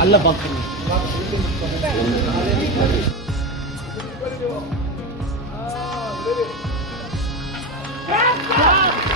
అల్ల పక్కన Yeah!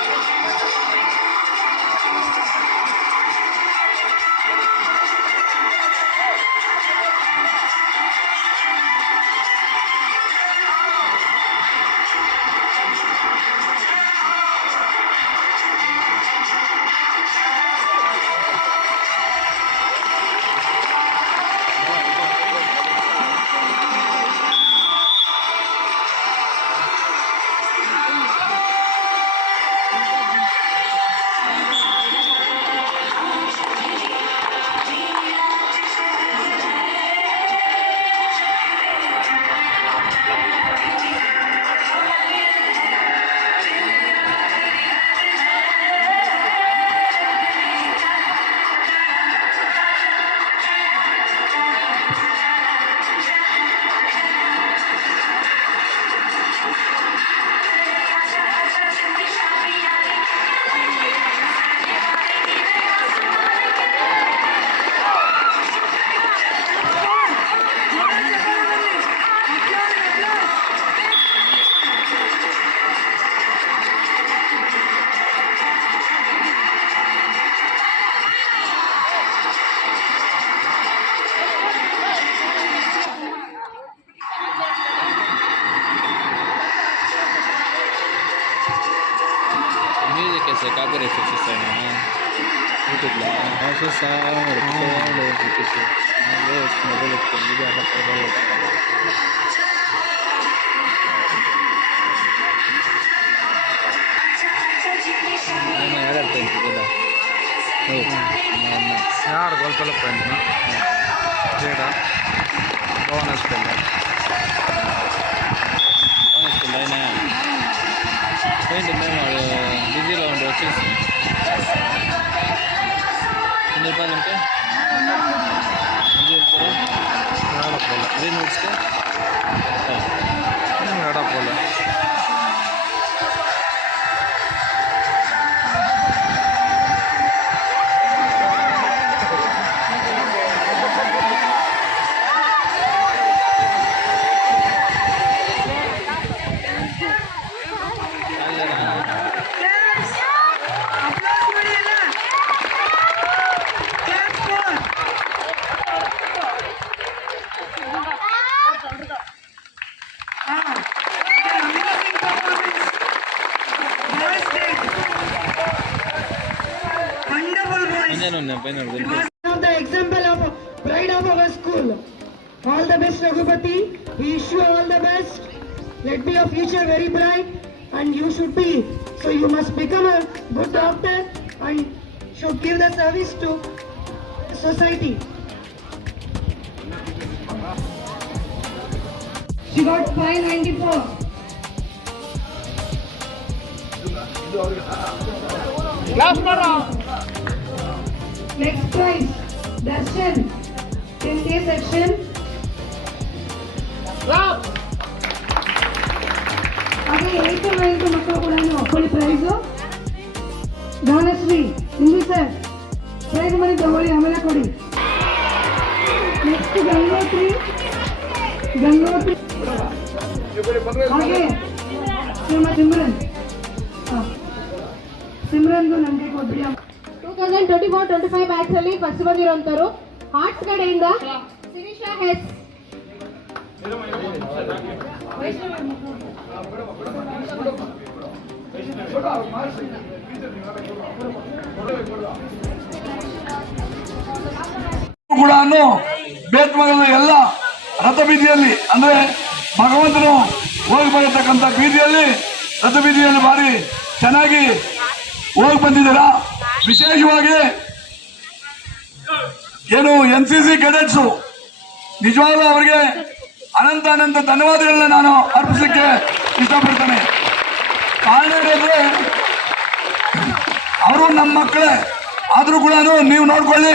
ساعة ولا ولا يمكن شيء ليش ما قلت اللي قاعد أنا هذا البنت كذا யார் கோல் கொள்ள போயிருந்தா ஜேடா போனஸ் பிள்ளை போனஸ் பிள்ளைன்னு பெயிண்ட் டிஜியில் ஒன்று வச்சு నోట్స్కి ఎడపోలే Wonderful We wish you all the best. Let be your future very bright and you should be. So you must become a good doctor and should give the service to society. She got 594. Last round. Next prize, Darshan. In this section, ಹಾಗೆ eighth ninth ಮಕ್ಕಳು ಕೂಡ ಕೊಡಿ prize? Danashree English sir prize ಮನೆ ತಗೊಳ್ಳಿ ಆಮೇಲೆ ಕೊಡಿ. Next Gangotri. Gangotri. ಹಾಗೆ ನಿಮ್ಮ ಸಿಮ್ರನ್. ಹಾಂ. ಸಿಮ್ರನ್ಗೂ ನನಗೆ ಕೊಟ್ಬಿಡಿ two thousand twenty four twenty five batch ಅಲ್ಲಿ ಫಸ್ಟ್ ಬಂದಿರೋಂಥವ್ರು. ಆರ್ಟ್ಸ್ ಕಡೆಯಿಂದ ಸಿನಿಶಾ ಹೆಸ್ ಕೂಡ ಬೇತ್ಮಗಲ ಎಲ್ಲ ರಥ ಬೀದಿಯಲ್ಲಿ, ಅಂದ್ರೆ ಭಗವಂತನು ಹೋಗಿ ಬರತಕ್ಕಂಥ ಬೀದಿಯಲ್ಲಿ ರಥ ಬೀದಿಯಲ್ಲಿ ಚೆನ್ನಾಗಿ ಹೋಗಿ ಬಂದಿದ್ದೀರಾ? ವಿಶೇಷವಾಗಿ ಏನು ಎನ್ ಸಿ ಸಿ ಕೆಡೆಟ್ಸು ನಿಜವಾಗ್ಲೂ ಅವರಿಗೆ ಅನಂತ ಅನಂತ ಧನ್ಯವಾದಗಳನ್ನ ನಾನು ಅರ್ಪಿಸಲಿಕ್ಕೆ ಇಷ್ಟಪಡ್ತೇನೆ. ಕಾರಣ ಏನಂದ್ರೆ, ಅವರು ನಮ್ಮ ಮಕ್ಕಳೇ. ಆದರೂ ಕೂಡ ನೀವು ನೋಡ್ಕೊಳ್ಳಿ,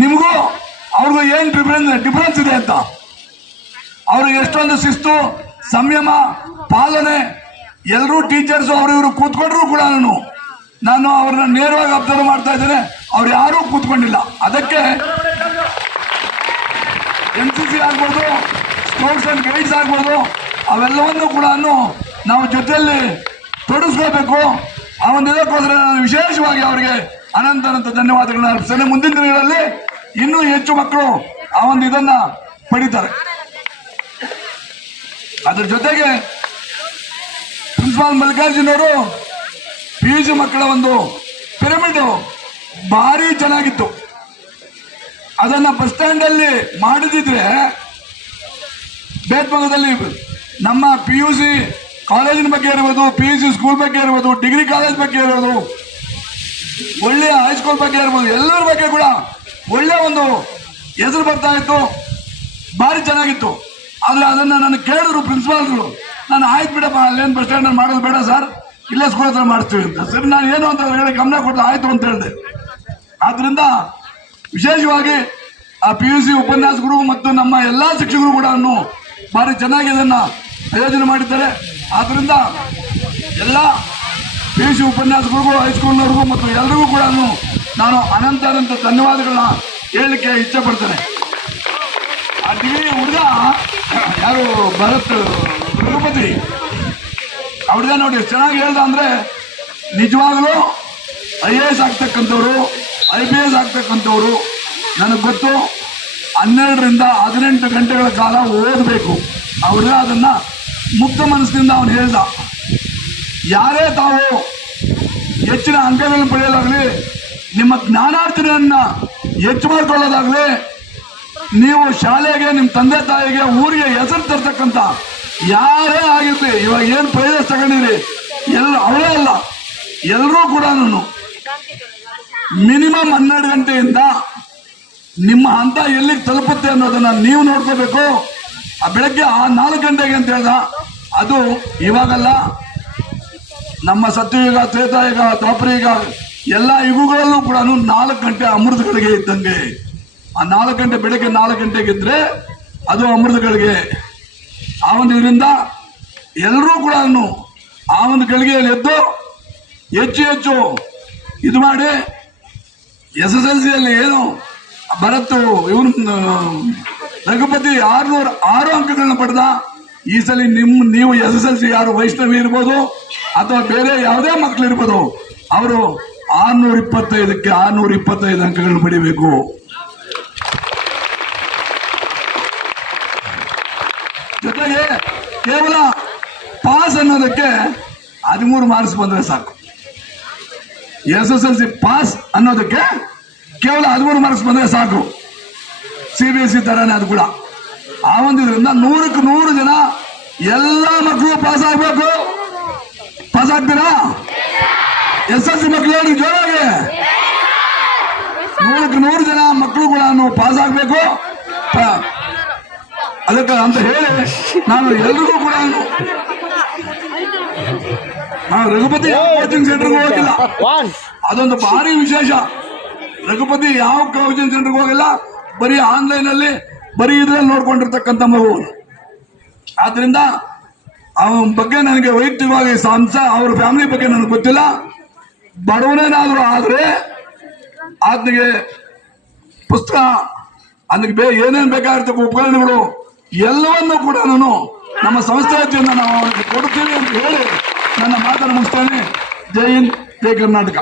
ನಿಮಗೂ ಅವ್ರಿಗೂ ಏನು ಡಿಫ್ರೆನ್ಸ್ ಡಿಫ್ರೆನ್ಸ್ ಇದೆ ಅಂತ. ಅವರು ಎಷ್ಟೊಂದು ಶಿಸ್ತು, ಸಂಯಮ, ಪಾಲನೆ ಎಲ್ಲರೂ ಟೀಚರ್ಸ್ ಅವರು ಇವರು ಕೂತ್ಕೊಂಡ್ರು ಕೂಡ ನಾನು. ಅವ್ರನ್ನ ನೇರವಾಗಿ ಅಬ್ಸರ್ವ್ ಮಾಡ್ತಾ ಇದ್ದೇನೆ. ಅವ್ರು ಯಾರೂ ಕೂತ್ಕೊಂಡಿಲ್ಲ. ಅದಕ್ಕೆ ಎನ್ ಸಿ ಸಿ ಆಗ್ಬೋದು ಸ್ಪೋರ್ಟ್ಸ್ ಅಂಡ್ ಗೈಡ್ಸ್ ಆಗ್ಬೋದು. ಅವೆಲ್ಲವನ್ನು ಕೂಡ ನಾವು ಜೊತೆಯಲ್ಲಿ ತೊಡಗಿಸ್ಕೋಬೇಕು ಆ ಒಂದು ಇದಕ್ಕೋಸ್ಕರ ನಾನು ವಿಶೇಷವಾಗಿ ಅವರಿಗೆ ಅನಂತ ಅನಂತ ಧನ್ಯವಾದಗಳನ್ನ ಅರ್ಪಿಸ್ತೇನೆ. ಮುಂದಿನ ದಿನಗಳಲ್ಲಿ ಇನ್ನೂ ಹೆಚ್ಚು ಮಕ್ಕಳು ಆ ಒಂದು ಇದನ್ನು ಪಡಿತಾರೆ. ಅದ್ರ ಜೊತೆಗೆ ಪ್ರಿನ್ಸಿಪಾಲ್ ಮಲ್ಲಿಕಾರ್ಜುನವರು ಪಿ ಯು ಸಿ ಮಕ್ಕಳ ಒಂದು ಪಿರಮಿಡ್ ಭಾರಿ ಚೆನ್ನಾಗಿತ್ತು. ಅದನ್ನ ಬಸ್ ಸ್ಟ್ಯಾಂಡ್ ಅಲ್ಲಿ ಮಾಡಿದಿದ್ರೆ ಬೇತ್ಮಂಗದಲ್ಲಿ ನಮ್ಮ ಪಿ ಯು ಸಿ ಕಾಲೇಜಿನ ಬಗ್ಗೆ ಇರ್ಬೋದು ಪಿ ಯು ಸಿ ಸ್ಕೂಲ್ ಬಗ್ಗೆ ಇರ್ಬೋದು ಡಿಗ್ರಿ ಕಾಲೇಜ್ ಬಗ್ಗೆ ಇರ್ಬೋದು, ಒಳ್ಳೆಯ ಹೈಸ್ಕೂಲ್ ಬಗ್ಗೆ ಇರ್ಬೋದು, ಎಲ್ಲರ ಬಗ್ಗೆ ಕೂಡ ಒಳ್ಳೆಯ ಒಂದು ಹೆಸರು ಬರ್ತಾ ಇತ್ತು. ಭಾರಿ ಚೆನ್ನಾಗಿತ್ತು. ಆದರೆ ಅದನ್ನ ನಾನು ಕೇಳಿದ್ರು ಪ್ರಿನ್ಸಿಪಾಲ್ಗಳು ನಾನು ಆಯ್ತು ಬಿಡಪ್ಪ, ಅಲ್ಲೇನು ಬಸ್ ಸ್ಟ್ಯಾಂಡ್ ಮಾಡೋದು ಬೇಡ ಸರ್ ಇಲ್ಲೇ ಸ್ಕೂಲ್ ಹತ್ರ ಮಾಡ್ತೀವಿ ಅಂತ. ಸರ್, ನಾನು ಏನು ಅಂತ ಹೇಳಿ ಗಮನ ಕೊಟ್ಟು ಆಯ್ತು ಅಂತ ಹೇಳಿದೆ. ಆದ್ದರಿಂದ ವಿಶೇಷವಾಗಿ ಆ ಪಿ ಯು ಸಿ ಉಪನ್ಯಾಸಕರು ಮತ್ತು ನಮ್ಮ ಎಲ್ಲಾ ಶಿಕ್ಷಕರು ಕೂಡ ಭಾರಿ ಚೆನ್ನಾಗಿ ಇದನ್ನ ಆಯೋಜನೆ ಮಾಡಿದ್ದಾರೆ. ಆದ್ದರಿಂದ ಎಲ್ಲ ಪಿ ಯು ಸಿ ಉಪನ್ಯಾಸಕರಿಗೂ ಹೈಸ್ಕೂಲ್ನವ್ರಿಗೂ ಮತ್ತು ಎಲ್ರಿಗೂ ಕೂಡ ನಾನು ಅನಂತ ಅನಂತ ಧನ್ಯವಾದಗಳನ್ನ ಹೇಳಲಿಕ್ಕೆ ಇಷ್ಟಪಡ್ತೇನೆ ಆ ಹುಡುಗ, ಯಾರು ಭರತ್ ತಿರುಪತಿ ಅವ್ರಿಗೆ ನೋಡಿ, ಚೆನ್ನಾಗಿ ಹೇಳ್ದ ಅಂದರೆ ನಿಜವಾಗಲೂ ಐ ಎ ಎಸ್ ಆಗ್ತಕ್ಕಂಥವ್ರು, ಐ ಪಿ ಎಸ್ ಆಗ್ತಕ್ಕಂಥವ್ರು, ನನಗೆ ಗೊತ್ತು. ಹನ್ನೆರಡರಿಂದ ಹದಿನೆಂಟು ಗಂಟೆಗಳ ಕಾಲ ಓದಬೇಕು. ಅವ್ರಿಗೆ ಅದನ್ನು ಮುಕ್ತ ಮನಸ್ಸಿನಿಂದ ಅವನು ಹೇಳ್ದ. ಯಾರೇ ತಾವು, ಹೆಚ್ಚಿನ ಅಂಕಗಳನ್ನು ಪಡೆಯೋದಾಗ್ಲಿ ನಿಮ್ಮ ಜ್ಞಾನಾರ್ಥನೆಯನ್ನು ಹೆಚ್ಚು ಮಾಡ್ಕೊಳ್ಳೋದಾಗ್ಲಿ, ನೀವು ಶಾಲೆಗೆ ನಿಮ್ಮ ತಂದೆ ತಾಯಿಗೆ, ಊರಿಗೆ ಹೆಸರು ತರ್ತಕ್ಕಂಥ ಯಾರೇ ಆಗಿರ್ಲಿ, ಇವಾಗ ಏನು ಪ್ರಯೋಜನ ತಗೊಂಡಿರಿ? ಎಲ್ಲ ಅವಳೇ ಅಲ್ಲ ಎಲ್ಲರೂ ಕೂಡ ನಾನು ಮಿನಿಮಮ್ ಹನ್ನೆರಡು ಗಂಟೆಯಿಂದ ನಿಮ್ಮ ಹಂತ ಎಲ್ಲಿಗೆ ತಲುಪುತ್ತೆ ಅನ್ನೋದನ್ನ ನೀವು ನೋಡ್ಕೋಬೇಕು. ಆ ಬೆಳಗ್ಗೆ ಆ ನಾಲ್ಕು ಗಂಟೆಗೆ ಅಂತ ಹೇಳ್ದ. ಅದು ಇವಾಗಲ್ಲ. ನಮ್ಮ ಸತ್ಯಯುಗ, ತ್ರೇತಾಯುಗ ದ್ವಾಪರಯುಗ ಎಲ್ಲ ಯುಗಗಳಲ್ಲೂ ಕೂಡ ನಾಲ್ಕು ಗಂಟೆ ಅಮೃತಗಳಿಗೆ ಇದ್ದಂಗೆ. ಆ ನಾಲ್ಕು ಗಂಟೆ ಬೆಳಗ್ಗೆ ನಾಲ್ಕು ಗಂಟೆಗೆ ಇದ್ರೆ ಅದು ಅಮೃತಗಳಿಗೆ. ಆ ಒಂದು ಇದರಿಂದ ಎಲ್ಲರೂ ಕೂಡ ಆ ಒಂದು ಗಳಿಗೆಯಲ್ಲಿ ಎದ್ದು ಹೆಚ್ಚು ಹೆಚ್ಚು ಇದು ಮಾಡಿ ಎಸ್ ಎಸ್ ಎಲ್ ಸಿಯಲ್ಲಿ ಏನು ಭರತ್ ಇವನು ರಘುಪತಿ ಆರ್ನೂರ ಆರು ಅಂಕಗಳನ್ನ ಪಡೆದ. ಈ ಸಲ ನಿಮ್, ನೀವು ಎಸ್ ಎಸ್ ಎಲ್ ಸಿ ಯಾರು ವೈಷ್ಣವಿ ಇರ್ಬೋದು ಅಥವಾ ಬೇರೆ ಯಾವುದೇ ಮಕ್ಕಳು ಇರ್ಬೋದು, ಅವರು ಆರ್ನೂರ ಇಪ್ಪತ್ತೈದಕ್ಕೆ ಆರ್ನೂರ ಇಪ್ಪತ್ತೈದು ಅಂಕಗಳನ್ನು ಪಡಿಬೇಕು. ಜೊತೆಗೆ ಕೇವಲ ಪಾಸ್ ಅನ್ನೋದಕ್ಕೆ ಹದಿಮೂರು ಮಾರ್ಕ್ಸ್ ಬಂದ್ರೆ ಸಾಕು. S S L C pass ಅನ್ನೋದಕ್ಕೆ ಕೇವಲ ಹದಿಮೂರು ಮಾರ್ಕ್ಸ್ ಬಂದರೆ ಸಾಕು. ಸಿ ಬಿ ಎಸ್ ಸಿ ಥರನೇ ಅದು ಕೂಡ. ಆ ಒಂದು ಇದರಿಂದ ನೂರಕ್ಕೆ ನೂರು ಜನ ಎಲ್ಲ ಮಕ್ಕಳು ಪಾಸ್ ಆಗಬೇಕು. ಪಾಸ್ ಆಗ್ತೀರಾ? ಎಸ್ ಎಲ್ ಸಿ ಮಕ್ಕಳು ಹೇಳಿ ಜೋರಾಗಿ. ನೂರಕ್ಕೆ ನೂರು ಜನ ಮಕ್ಕಳು ಕೂಡ ಪಾಸ್ ಆಗಬೇಕು. ಅದಕ್ಕೆ ಅಂತ ಹೇಳಿ ನಾನು ಎಲ್ರಿಗೂ ಕೂಡ ನಾನು ರಘುಪತಿ ಕೋಚಿಂಗ್ ಸೆಂಟರ್ಗೂ ಹೋಗಿಲ್ಲ. ಅದೊಂದು ಭಾರಿ ವಿಶೇಷ. ರಘುಪತಿ, ಯಾವ ಕೋಚಿಂಗ್ ಸೆಂಟರ್ಗೆ ಹೋಗಿಲ್ಲ? ಬರೀ ಆನ್ಲೈನ್ ಅಲ್ಲಿ ಬರೀ ಇದ್ರಲ್ಲಿ ನೋಡ್ಕೊಂಡಿರ್ತಕ್ಕಂಥ ಮಗು. ಆದ್ರಿಂದ ಅವನ ಬಗ್ಗೆ ನನಗೆ ವೈಯಕ್ತಿಕವಾಗಿ ಸಂಸ, ಅವ್ರ ಫ್ಯಾಮಿಲಿ ಬಗ್ಗೆ ನನಗೆ ಗೊತ್ತಿಲ್ಲ. ಬಡವನೇನಾದರೂ ಆದ್ರೆ ಆತನಿಗೆ ಪುಸ್ತಕ ಅದಕ್ಕೆ ಬೇ, ಏನೇನು ಬೇಕಾಗಿರ್ತಕ್ಕ ಉಪಕರಣಗಳು, ಎಲ್ಲವನ್ನೂ ಕೂಡ ನಾನು ನಮ್ಮ ಸಂಸ್ಥೆ ವತಿಯಿಂದ ನಾವು ಅವರಿಗೆ ಕೊಡ್ತೀವಿ ಅಂತ ಹೇಳಿ ನನ್ನ ಮಾತನ್ನು ಮುಗಿಸ್ತೇನೆ. ಜೈ ಹಿಂದ್, ಜೈ ಕರ್ನಾಟಕ.